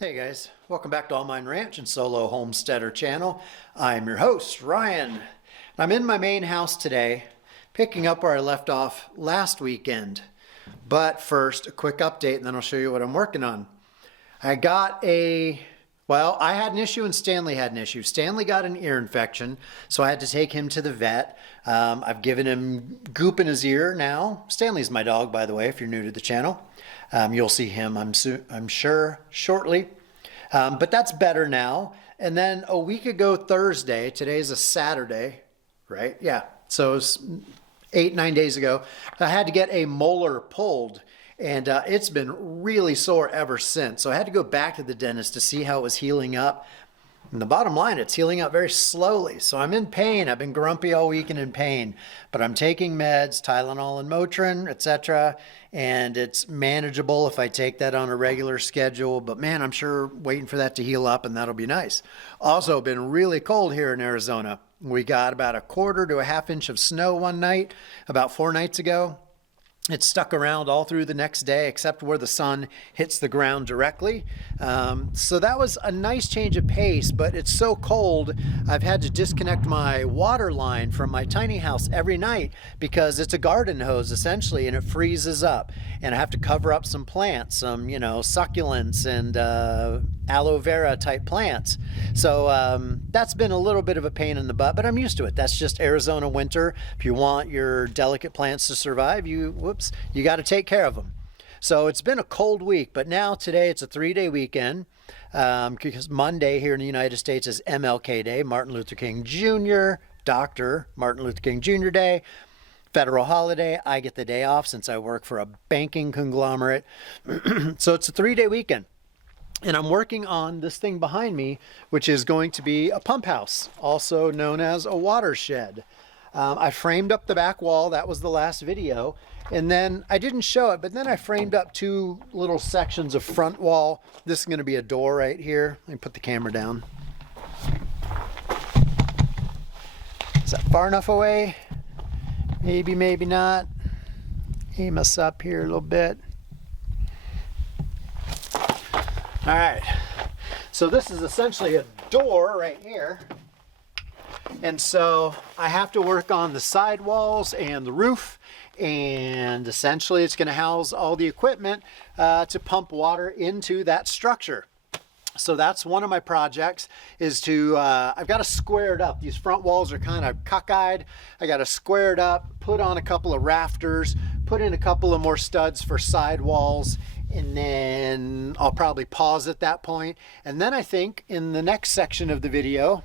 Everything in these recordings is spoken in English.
Hey guys, welcome back to All Mine Ranch and Solo Homesteader channel. I'm your host, Ryan. I'm in my main house today, picking up where I left off last weekend. But first, a quick update and then I'll show you what I'm working on. I had an issue and Stanley had an issue. Stanley got an ear infection, so I had to take him to the vet. I've given him goop in his ear now. Stanley's my dog, by the way, if you're new to the channel. You'll see him, I'm sure, shortly. But that's better now. And then a week ago Thursday, today's a Saturday, right? Yeah, so it was 8-9 days ago, I had to get a molar pulled. And it's been really sore ever since. So I had to go back to the dentist to see how it was healing up. And the bottom line, it's healing up very slowly. So I'm in pain. I've been grumpy all week and in pain. But I'm taking meds, Tylenol and Motrin, etc. And it's manageable if I take that on a regular schedule. But man, I'm sure waiting for that to heal up and that'll be nice. Also been really cold here in Arizona. We got about 1/4 to 1/2 inch of snow one night, about 4 nights ago. It stuck around all through the next day, except where the sun hits the ground directly. So that was a nice change of pace, but it's so cold, I've had to disconnect my water line from my tiny house every night because it's a garden hose essentially, and it freezes up. And I have to cover up some plants, some, succulents and aloe vera type plants. So that's been a little bit of a pain in the butt, but I'm used to it. That's just Arizona winter. If you want your delicate plants to survive, you got to take care of them. So it's been a cold week, but now today it's a 3-day weekend because Monday here in the United States is MLK Day, Martin Luther King Jr., Dr. Martin Luther King Jr. Day. Federal holiday. I get the day off since I work for a banking conglomerate. So it's a 3-day weekend. And I'm working on this thing behind me, which is going to be a pump house, also known as a watershed. I framed up the back wall. That was the last video. And then I didn't show it, but then I framed up 2 little sections of front wall. This is going to be a door right here. Let me put the camera down. Is that far enough away? Maybe, maybe not. Aim us up here a little bit. All right, so this is essentially a door right here. And so I have to work on the side walls and the roof, and essentially it's going to house all the equipment to pump water into that structure. So that's one of my projects, is to, I've got to square it up. These front walls are kind of cockeyed. I got to square it up, put on a couple of rafters, put in a couple of more studs for side walls, and then I'll probably pause at that point. And then I think in the next section of the video,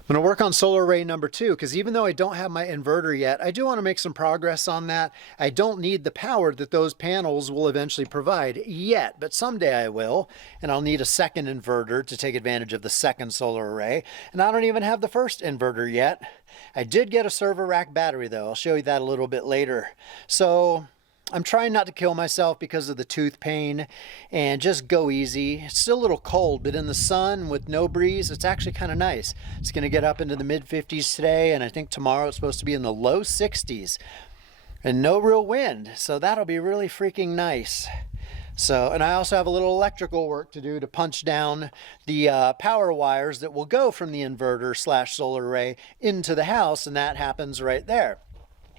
I'm going to work on solar array number 2, because even though I don't have my inverter yet, I do want to make some progress on that. I don't need the power that those panels will eventually provide yet, but someday I will, and I'll need a second inverter to take advantage of the second solar array. And I don't even have the first inverter yet. I did get a server rack battery though. I'll show you that a little bit later. So I'm trying not to kill myself because of the tooth pain and just go easy. It's still a little cold, but in the sun with no breeze, it's actually kind of nice. It's going to get up into the mid-50s today, and I think tomorrow it's supposed to be in the low 60s and no real wind. So that'll be really freaking nice. So, and I also have a little electrical work to do to punch down the power wires that will go from the inverter / solar array into the house, and that happens right there.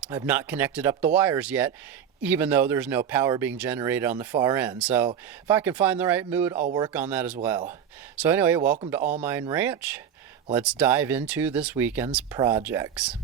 I've not connected up the wires yet, even though there's no power being generated on the far end. So if I can find the right mood, I'll work on that as well. So anyway, welcome to All Mine Ranch. Let's dive into this weekend's projects.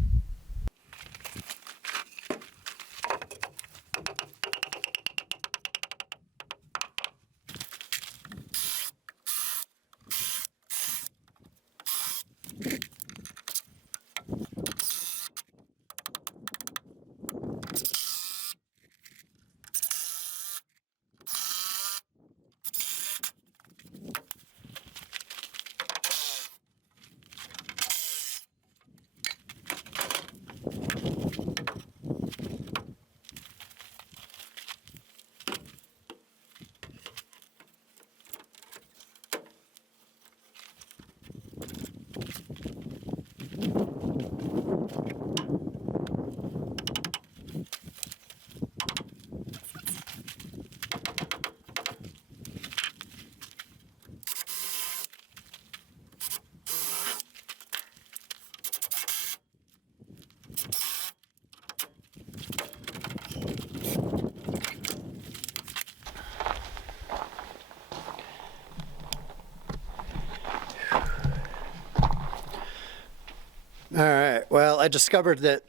All right, well, I discovered that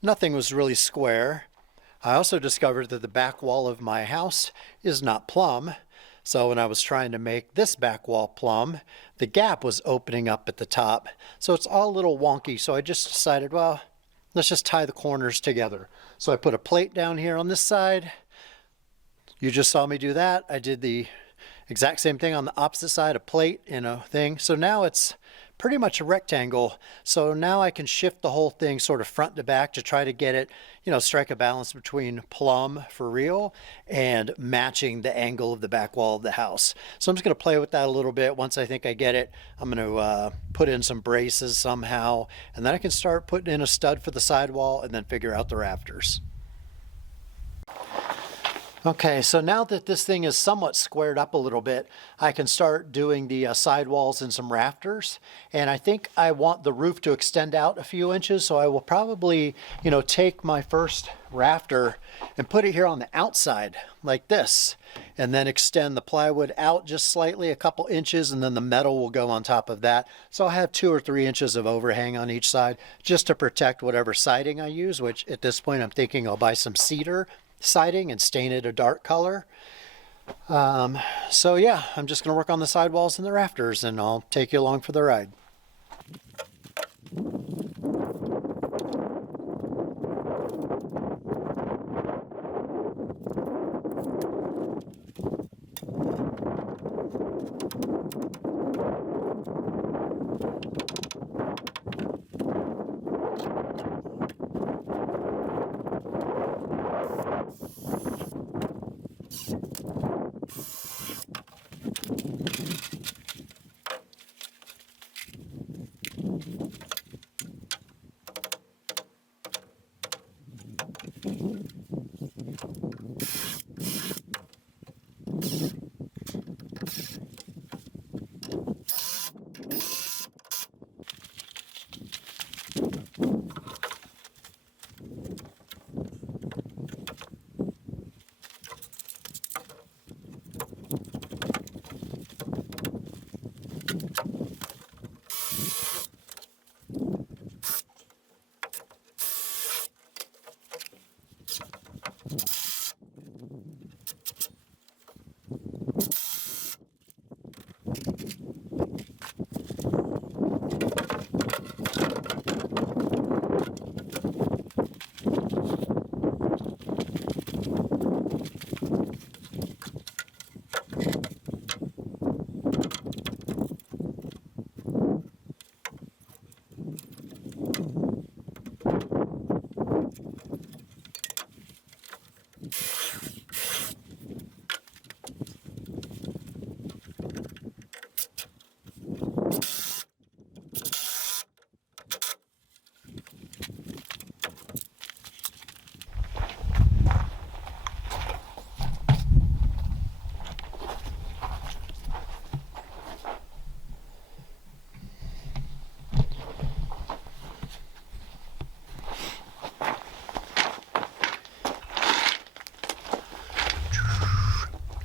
nothing was really square. I also discovered that the back wall of my house is not plumb. So when I was trying to make this back wall plumb, the gap was opening up at the top. So it's all a little wonky. So I just decided, well, let's just tie the corners together. So I put a plate down here on this side. You just saw me do that. I did the exact same thing on the opposite side, a plate and a thing. So now it's pretty much a rectangle. So now I can shift the whole thing sort of front to back to try to get it, strike a balance between plumb for real and matching the angle of the back wall of the house. So I'm just going to play with that a little bit. Once I think I get it, I'm going to put in some braces somehow, and then I can start putting in a stud for the sidewall and then figure out the rafters. Okay, so now that this thing is somewhat squared up a little bit, I can start doing the sidewalls and some rafters. And I think I want the roof to extend out a few inches, so I will probably, take my first rafter and put it here on the outside like this, and then extend the plywood out just slightly, a couple inches, and then the metal will go on top of that. So I'll have 2 or 3 inches of overhang on each side just to protect whatever siding I use, which at this point I'm thinking I'll buy some cedar siding and stain it a dark color. So yeah, I'm just going to work on the sidewalls and the rafters, and I'll take you along for the ride.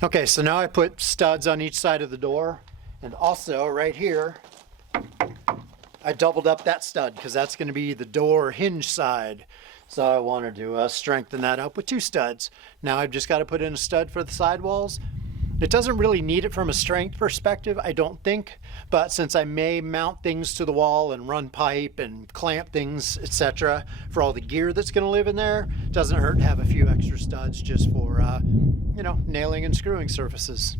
Okay, so now I put studs on each side of the door, and also right here I doubled up that stud because that's going to be the door hinge side. So I wanted to strengthen that up with 2 studs. Now I've just got to put in a stud for the sidewalls. It doesn't really need it from a strength perspective, I don't think, but since I may mount things to the wall and run pipe and clamp things, etc., for all the gear that's going to live in there, it doesn't hurt to have a few extra studs just for, nailing and screwing surfaces.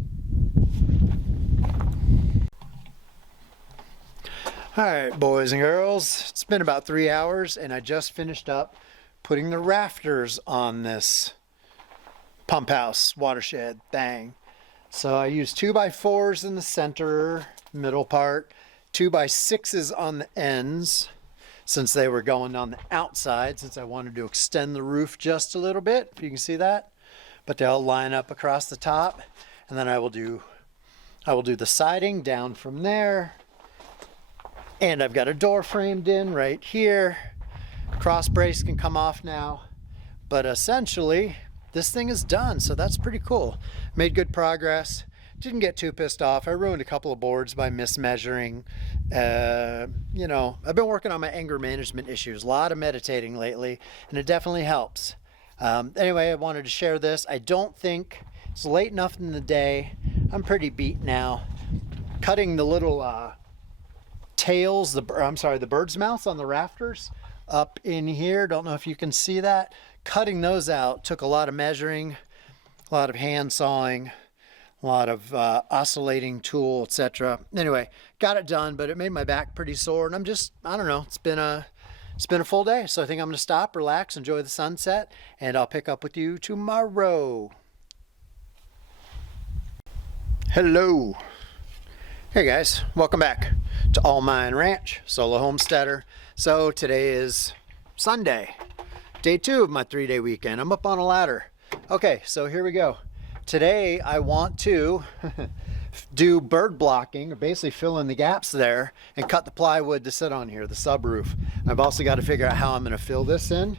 All right, boys and girls, it's been about 3 hours, and I just finished up putting the rafters on this pump house watershed thing. So I used 2x4s in the center, middle part, 2x6s on the ends, since they were going on the outside, since I wanted to extend the roof just a little bit, if you can see that. But they'll line up across the top, and then I will do the siding down from there. And I've got a door framed in right here. Cross brace can come off now, but essentially this thing is done, so that's pretty cool. Made good progress. didn't get too pissed off. I ruined a couple of boards by mismeasuring. You know, I've been working on my anger management issues, a lot of meditating lately, and it definitely helps. Anyway, I wanted to share this. I don't think it's late enough in the day. I'm pretty beat now. Cutting the little tails, the bird's mouths on the rafters up in here. Don't know if you can see that. Cutting those out took a lot of measuring, a lot of hand sawing, a lot of oscillating tool, etc. Anyway, got it done, but it made my back pretty sore, and I don't know, it's been a full day, so I think I'm going to stop, relax, enjoy the sunset, and I'll pick up with you tomorrow. Hello. Hey guys, welcome back to All Mine Ranch, solo homesteader. So today is Sunday, day 2 of my 3-day weekend. I'm up on a ladder. Okay, so here we go. Today I want to do bird blocking, or basically fill in the gaps there, and cut the plywood to sit on here, the subroof. I've also got to figure out how I'm going to fill this in.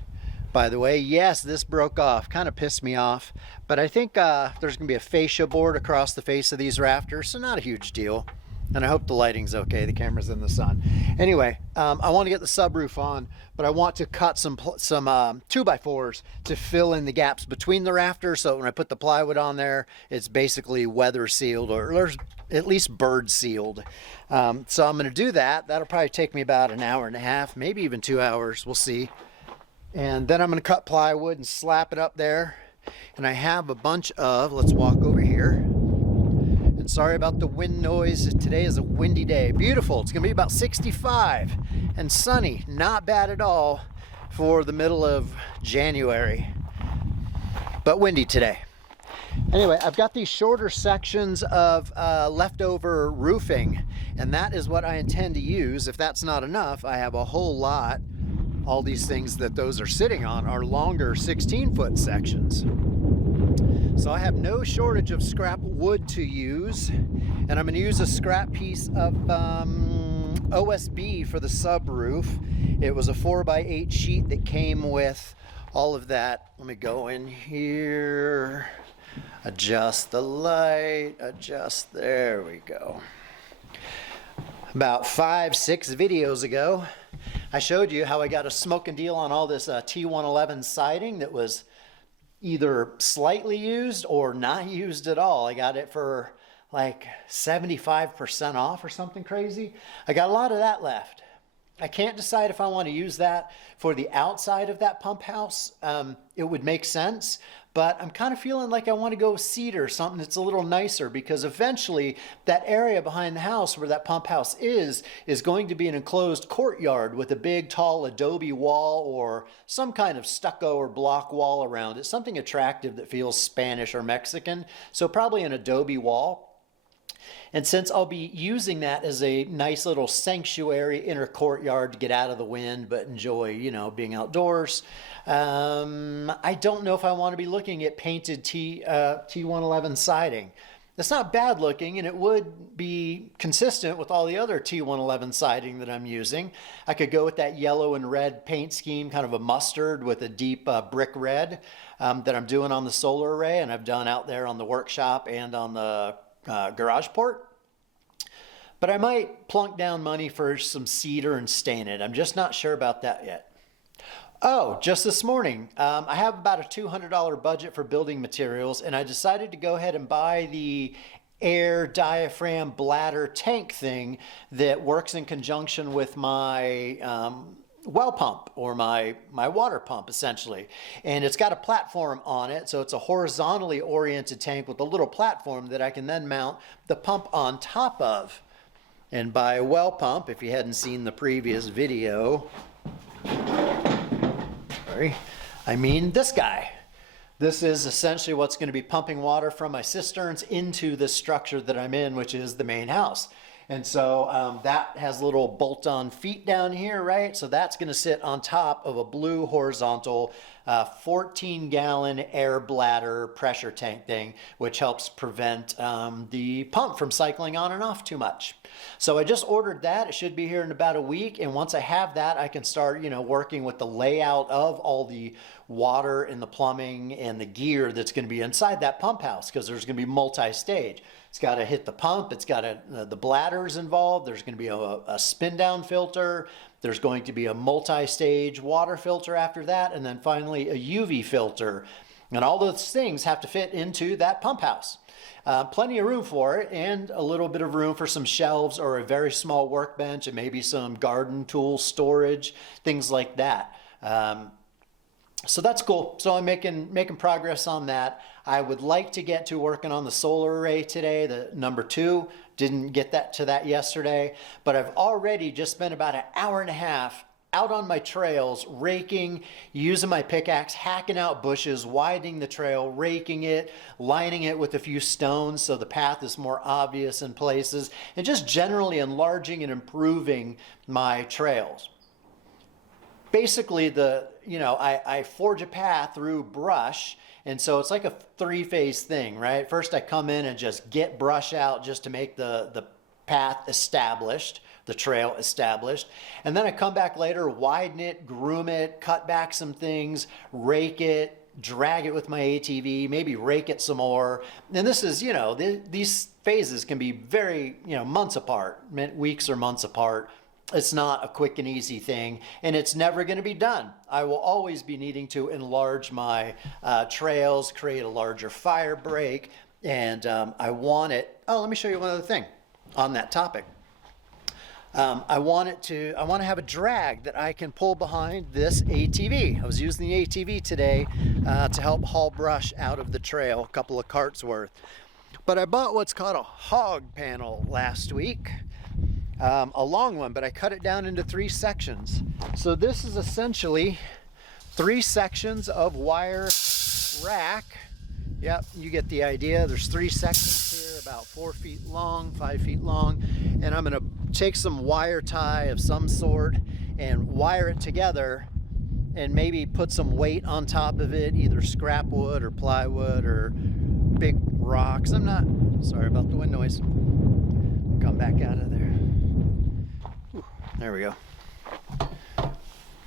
By the way, yes, this broke off, kind of pissed me off, but I think there's going to be a fascia board across the face of these rafters, so not a huge deal. And I hope the lighting's okay. The camera's in the sun. Anyway, I want to get the subroof on, but I want to cut some 2x4s to fill in the gaps between the rafters, so when I put the plywood on there, it's basically weather sealed, or at least bird sealed. So I'm going to do that. That'll probably take me about an hour and a half, maybe even 2 hours. We'll see. And then I'm going to cut plywood and slap it up there. And I have a bunch of, let's walk over here. And sorry about the wind noise. Today is a windy day. Beautiful. It's going to be about 65 and sunny. Not bad at all for the middle of January. But windy today. Anyway, I've got these shorter sections of leftover roofing, and that is what I intend to use. If that's not enough, I have a whole lot. All these things that those are sitting on are longer 16-foot sections. So I have no shortage of scrap wood to use, and I'm going to use a scrap piece of OSB for the subroof. It was a 4x8 sheet that came with all of that. Let me go in here, adjust the light, adjust, there we go. About 5-6 videos ago, I showed you how I got a smoking deal on all this T111 siding that was either slightly used or not used at all. I got it for like 75% off or something crazy. I got a lot of that left. I can't decide if I want to use that for the outside of that pump house. It would make sense, but I'm kind of feeling like I want to go cedar, something that's a little nicer, because eventually that area behind the house where that pump house is going to be an enclosed courtyard with a big tall adobe wall or some kind of stucco or block wall around it, something attractive that feels Spanish or Mexican. So probably an adobe wall. And since I'll be using that as a nice little sanctuary inner courtyard to get out of the wind but enjoy, you know, being outdoors, I don't know if I want to be looking at painted T111 siding. It's not bad looking, and it would be consistent with all the other T111 siding that I'm using. I could go with that yellow and red paint scheme, kind of a mustard with a deep brick red that I'm doing on the solar array, and I've done out there on the workshop and on the garage port. But I might plunk down money for some cedar and stain it. I'm just not sure about that yet. Oh, just this morning, I have about a $200 budget for building materials, and I decided to go ahead and buy the air diaphragm bladder tank thing that works in conjunction with my well pump, or my water pump essentially. And it's got a platform on it, so it's a horizontally oriented tank with a little platform that I can then mount the pump on top of. And by a well pump, if you hadn't seen the previous video, I mean this guy. This is essentially what's going to be pumping water from my cisterns into the structure that I'm in, which is the main house. And so that has little bolt-on feet down here, right? So that's going to sit on top of a blue horizontal 14-gallon air bladder pressure tank thing, which helps prevent the pump from cycling on and off too much. So I just ordered that. It should be here in about a week. And once I have that, I can start, working with the layout of all the water and the plumbing and the gear that's going to be inside that pump house, because there's going to be multi-stage. It's got to hit the pump. It's got the bladders involved. There's going to be a spin down filter. There's going to be a multi-stage water filter after that. And then finally a UV filter. And all those things have to fit into that pump house. Plenty of room for it, and a little bit of room for some shelves or a very small workbench and maybe some garden tool storage, things like that. So that's cool. So I'm making progress on that. I would like to get to working on the solar array today, the number 2. Didn't get to that yesterday, but I've already just spent about an hour and a half out on my trails, raking, using my pickaxe, hacking out bushes, widening the trail, raking it, lining it with a few stones so the path is more obvious in places, and just generally enlarging and improving my trails. Basically, I forge a path through brush, and so it's like a 3-phase thing, right? First, I come in and just get brush out just to make the path established, the trail established. And then I come back later, widen it, groom it, cut back some things, rake it, drag it with my ATV, maybe rake it some more. And this is, these phases can be very, months apart, weeks or months apart. It's not a quick and easy thing, and it's never going to be done. I will always be needing to enlarge my trails, create a larger fire break, and I want it. Oh, let me show you one other thing on that topic. I want to have a drag that I can pull behind this ATV. I was using the ATV today to help haul brush out of the trail, a couple of carts worth. But I bought what's called a hog panel last week. A long one, but I cut it down into 3 sections. So this is essentially 3 sections of wire rack. Yep, you get the idea. There's 3 sections here, about 4 feet long, 5 feet long. And I'm gonna take some wire tie of some sort and wire it together and maybe put some weight on top of it, either scrap wood or plywood or big rocks. Sorry about the wind noise. Come back out of there. Whew, there we go.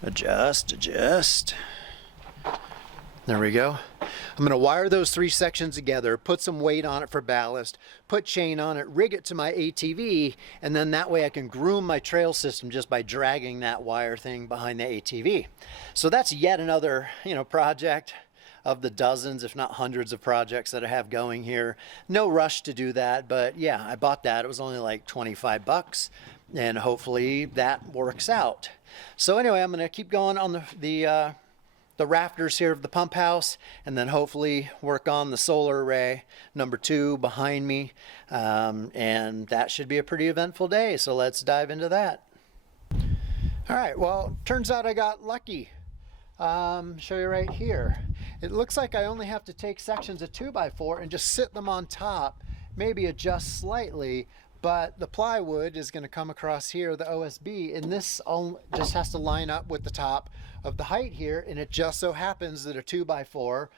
Adjust. There we go. I'm going to wire those 3 sections together, put some weight on it for ballast, put chain on it, rig it to my ATV, and then that way I can groom my trail system just by dragging that wire thing behind the ATV. So that's yet another, project of the dozens, if not hundreds of projects that I have going here. No rush to do that, but yeah, I bought that. It was only like 25 bucks, and hopefully that works out. So anyway, I'm going to keep going on the rafters here of the pump house, and then hopefully work on the solar array number 2 behind me, and that should be a pretty eventful day. So let's dive into that. All right, well, turns out I got lucky. Show you right here. It looks like I only have to take sections of 2x4 and just sit them on top, maybe adjust slightly, but the plywood is going to come across here, the OSB, and this just has to line up with the top of the height here, and it just so happens that a 2x4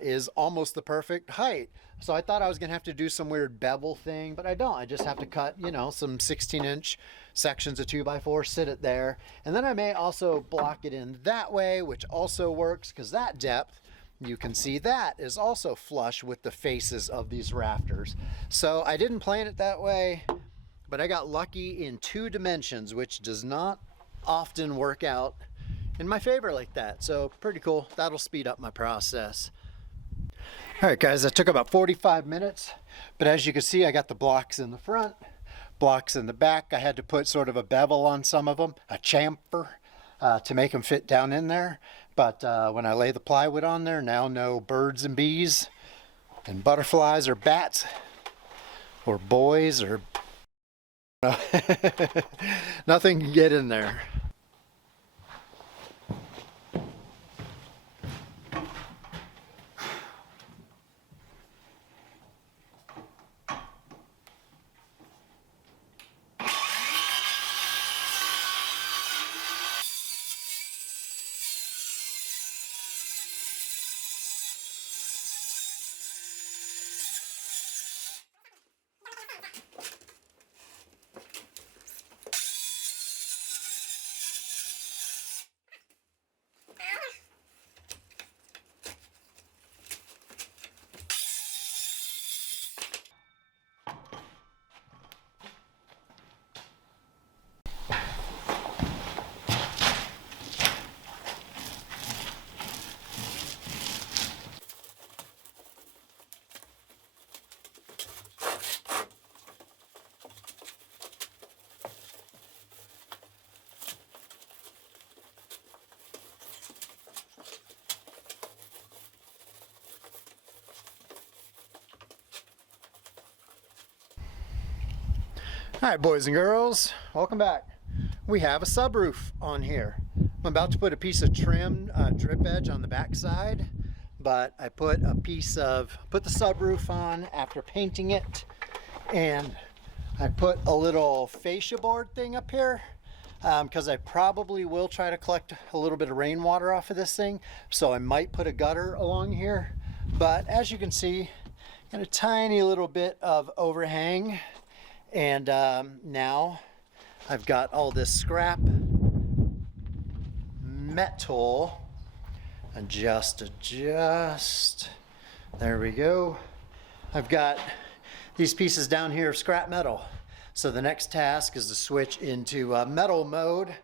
is almost the perfect height. So I thought I was going to have to do some weird bevel thing, but I don't. I just have to cut, some 16-inch sections of 2x4, sit it there, and then I may also block it in that way, which also works, because that depth, you can see that is also flush with the faces of these rafters. So I didn't plan it that way, but I got lucky in 2 dimensions, which does not often work out in my favor like that. So pretty cool. That'll speed up my process. All right, guys, that took about 45 minutes, but as you can see, I got the blocks in the front, blocks in the back. I had to put sort of a bevel on some of them, a chamfer, to make them fit down in there. But when I lay the plywood on there, now no birds and bees and butterflies or bats or boys or nothing can get in there. All right, boys and girls, welcome back. We have a subroof on here. I'm about to put a piece of trim drip edge on the back side, but I put the subroof on after painting it, and I put a little fascia board thing up here because I probably will try to collect a little bit of rainwater off of this thing, so I might put a gutter along here. But as you can see, got a tiny little bit of overhang. And now I've got all this scrap metal. Adjust. There we go. I've got these pieces down here of scrap metal. So the next task is to switch into metal mode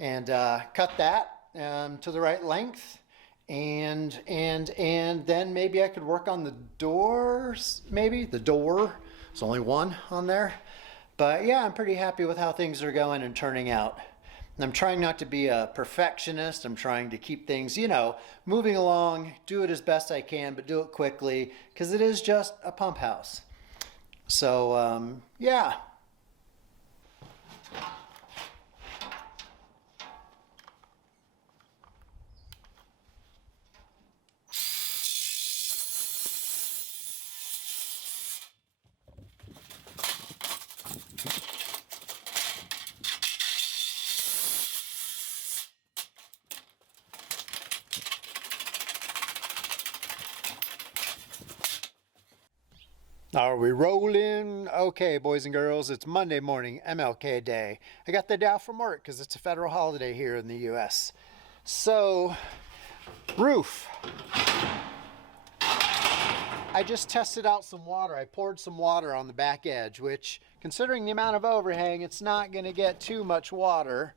and cut that to the right length. And then maybe I could work on the doors, maybe. The door. There's only one on there. But yeah, I'm pretty happy with how things are going and turning out. And I'm trying not to be a perfectionist. I'm trying to keep things, moving along, do it as best I can, but do it quickly, because it is just a pump house. So, yeah. Are we rolling? Okay, boys and girls, it's Monday morning, MLK Day. I got the day off from work because it's a federal holiday here in the US. So, roof. I just tested out some water. I poured some water on the back edge, which, considering the amount of overhang, it's not going to get too much water.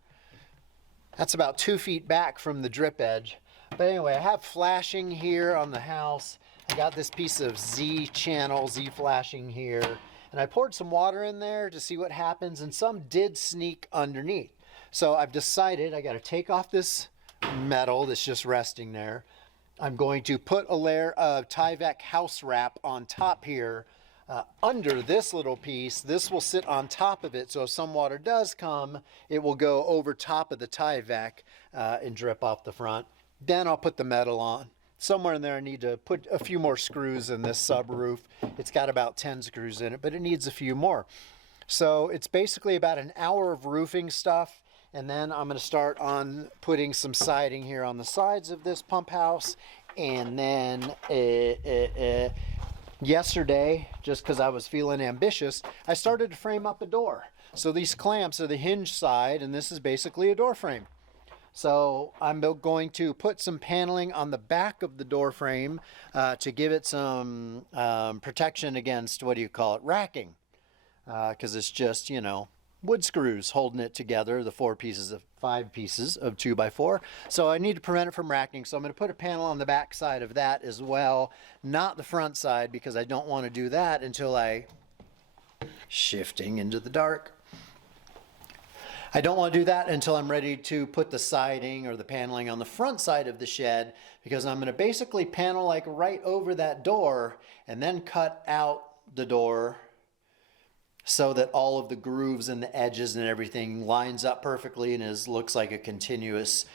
That's about 2 feet back from the drip edge. But anyway, I have flashing here on the house. I got this piece of Z flashing here, and I poured some water in there to see what happens, and some did sneak underneath. So I've decided I got to take off this metal that's just resting there. I'm going to put a layer of Tyvek house wrap on top here under this little piece. This will sit on top of it, so if some water does come, it will go over top of the Tyvek and drip off the front. Then I'll put the metal on. Somewhere in there I need to put a few more screws in this subroof. It's got about 10 screws in it, but it needs a few more. So it's basically about an hour of roofing stuff, and then I'm going to start on putting some siding here on the sides of this pump house. And then yesterday, just because I was feeling ambitious, I started to frame up a door. So these clamps are the hinge side, and this is basically a door frame. So I'm going to put some paneling on the back of the door frame to give it some protection against, racking. Because it's just, wood screws holding it together, the 5 pieces of 2x4. So I need to prevent it from racking. So I'm going to put a panel on the back side of that as well, not the front side, because I don't want to do that until shifting into the dark. I don't want to do that until I'm ready to put the siding or the paneling on the front side of the shed, because I'm going to basically panel right over that door and then cut out the door so that all of the grooves and the edges and everything lines up perfectly and looks like a continuous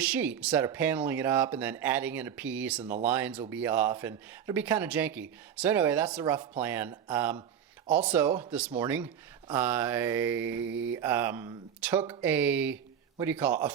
sheet, instead of paneling it up and then adding in a piece and the lines will be off and it'll be kind of janky. So anyway, that's the rough plan. Also, this morning, I took a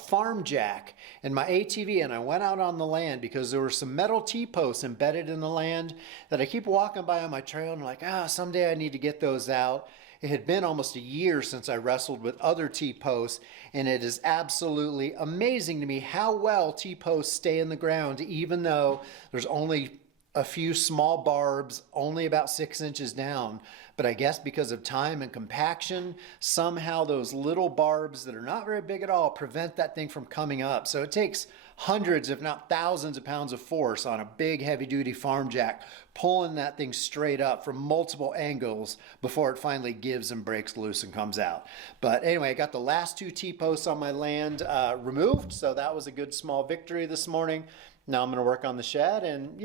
farm jack in my ATV, and I went out on the land because there were some metal T-posts embedded in the land that I keep walking by on my trail, and I'm someday I need to get those out. It had been almost a year since I wrestled with other T-posts, and it is absolutely amazing to me how well T-posts stay in the ground, even though there's only a few small barbs, only about 6 inches down. But I guess because of time and compaction, somehow those little barbs that are not very big at all prevent that thing from coming up. So it takes hundreds, if not thousands of pounds of force on a big heavy duty farm jack, pulling that thing straight up from multiple angles before it finally gives and breaks loose and comes out. But anyway, I got the last 2 T-posts on my land removed. So that was a good small victory this morning. Now I'm going to work on the shed, and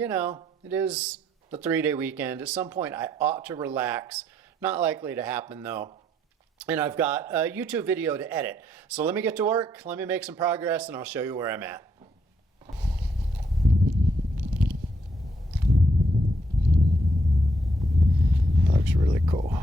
it is the 3-day weekend. At some point I ought to relax. Not likely to happen though. and I've got a YouTube video to edit. So let me get to work, let me make some progress, and I'll show you where I'm at. Looks really cool.